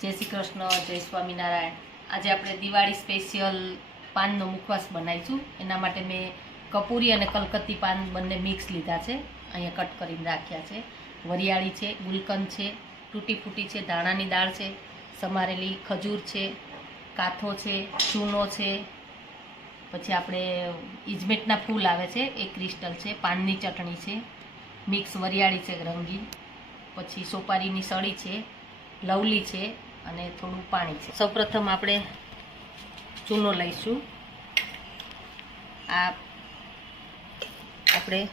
જય શ્રી કૃષ્ણ, જય સ્વામિનારાયણ. આજે આપણે દિવાળી સ્પેશિયલ પાનનો મુખવાસ બનાવીશું. એના માટે મેં કપૂરી અને કલકત્તી પાન બંને મિક્સ લીધા છે. અહીંયા કટ કરીને રાખ્યા છે. વરિયાળી છે, ગુલકંદ છે તૂટી ફૂટી છે, ધાણાની દાળ છે, સમારેલી ખજૂર છે, કાથો છે, ચૂનો છે. પછી આપણે ઇજમેટના ફૂલ આવે છે એ ક્રિસ્ટલ છે, પાનની ચટણી છે મિક્સ વરિયાળી છે રંગીન પછી સોપારીની સળી છે, લવલી છે અને થોડું પાણી છે. સૌપ્રથમ આપણે ચૂનો લઈશું. આ આપણે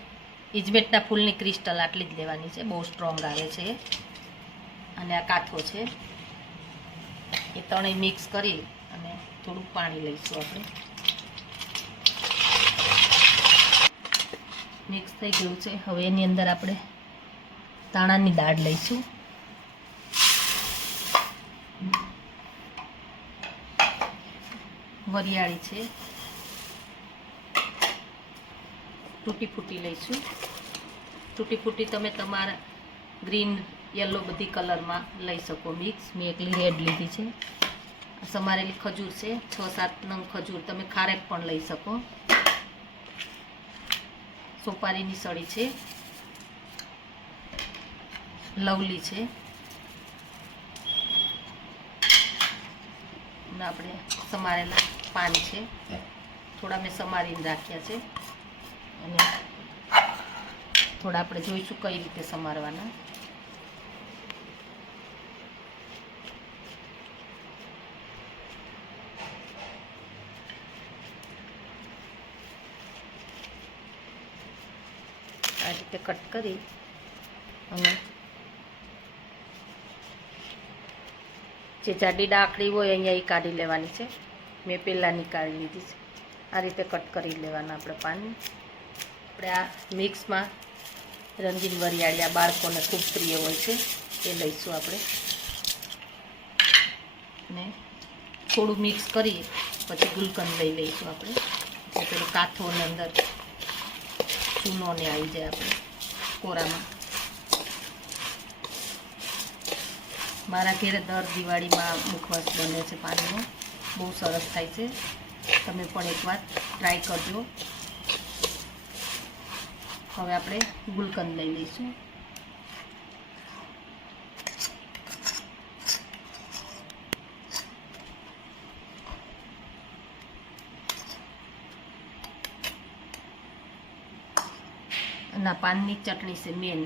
ઇજમેટના ફૂલની ક્રિસ્ટલ આટલી જ લેવાની છે. બહુ સ્ટ્રોંગ આવે છે. અને આ કાથો છે. એ ત્રણેય મિક્સ કરી અને થોડું પાણી લઈશું આપણે. મિક્સ થઈ ગયું છે. હવે એની અંદર આપણે તાણાની દાળ લઈશું. વરિયાળી છે. તૂટી ફૂટી લઈશું. તૂટી ફૂટી તમે તમારા ગ્રીન, યલો બધી કલરમાં લઈ શકો મિક્સ. મેં એકલી રેડ લીધી છે. સમારેલી ખજૂર છે. છ, સાત નંગ ખજૂર તમે ખારેક પણ લઈ શકો. સોપારીની સળી છે. લવલી છે. આપણે સમારેલા પાન છે. થોડા મેં સમારીને રાખ્યા છે. અને થોડા આપણે જોઈશું કઈ રીતે સમારવાના. આ રીતે કટ કરી અને જે જાડી ડાકડી હોય અહીંયા એ કાઢી લેવાની છે. મેં પહેલાં નીકાળી લીધી છે. આ રીતે કટ કરી લેવાના આપણે પાન આપણે આ મિક્સમાં રંગીન વરિયાળી આ બાળકોને ખૂબ પ્રિય હોય છે. એ લઈશું આપણે. ને થોડું મિક્સ કરી પછી ગુલકંદ લઈ લઈશું આપણે. એટલે પેલું કાથોને અંદર ચૂનો ને આવી જાય આપણે કોરામાં. મારા ઘેરે દર દિવાળીમાં મુખવાસ બને છે પાણીનો બહુ સરસ થાય છે. તમે પણ એકવાર ટ્રાય કરજો. હવે આપણે ગુલકંદ લઈ લઈશું. ના પાનની ચટણી છે મેન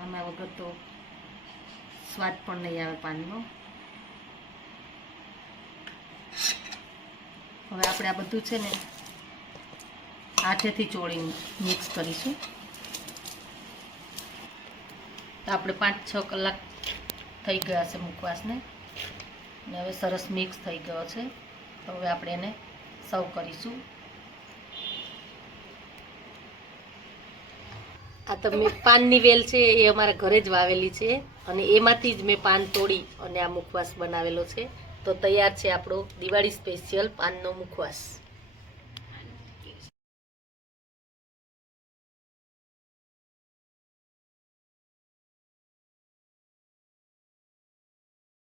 આના વગર તો સ્વાદ પણ નહીં આવે પાનનો. હવે આપણે આ બધું છે ને હાથેથી ચોળી મિક્સ કરીશું. તો આપણે પાંચ છ કલાક થઈ ગયા છે મુખવાસને. ને હવે સરસ મિક્સ થઈ ગયો છે. તો હવે આપણે એને સર્વ કરીશું. આ તમે પાનની વેલ છે, એ અમારા ઘરે જ વાવેલી છે. અને એમાંથી જ મેં પાન તોડી અને આ મુખવાસ બનાવેલો છે. તો તૈયાર છે આપણો દિવાળી સ્પેશિયલ પાનનો મુખવાસ.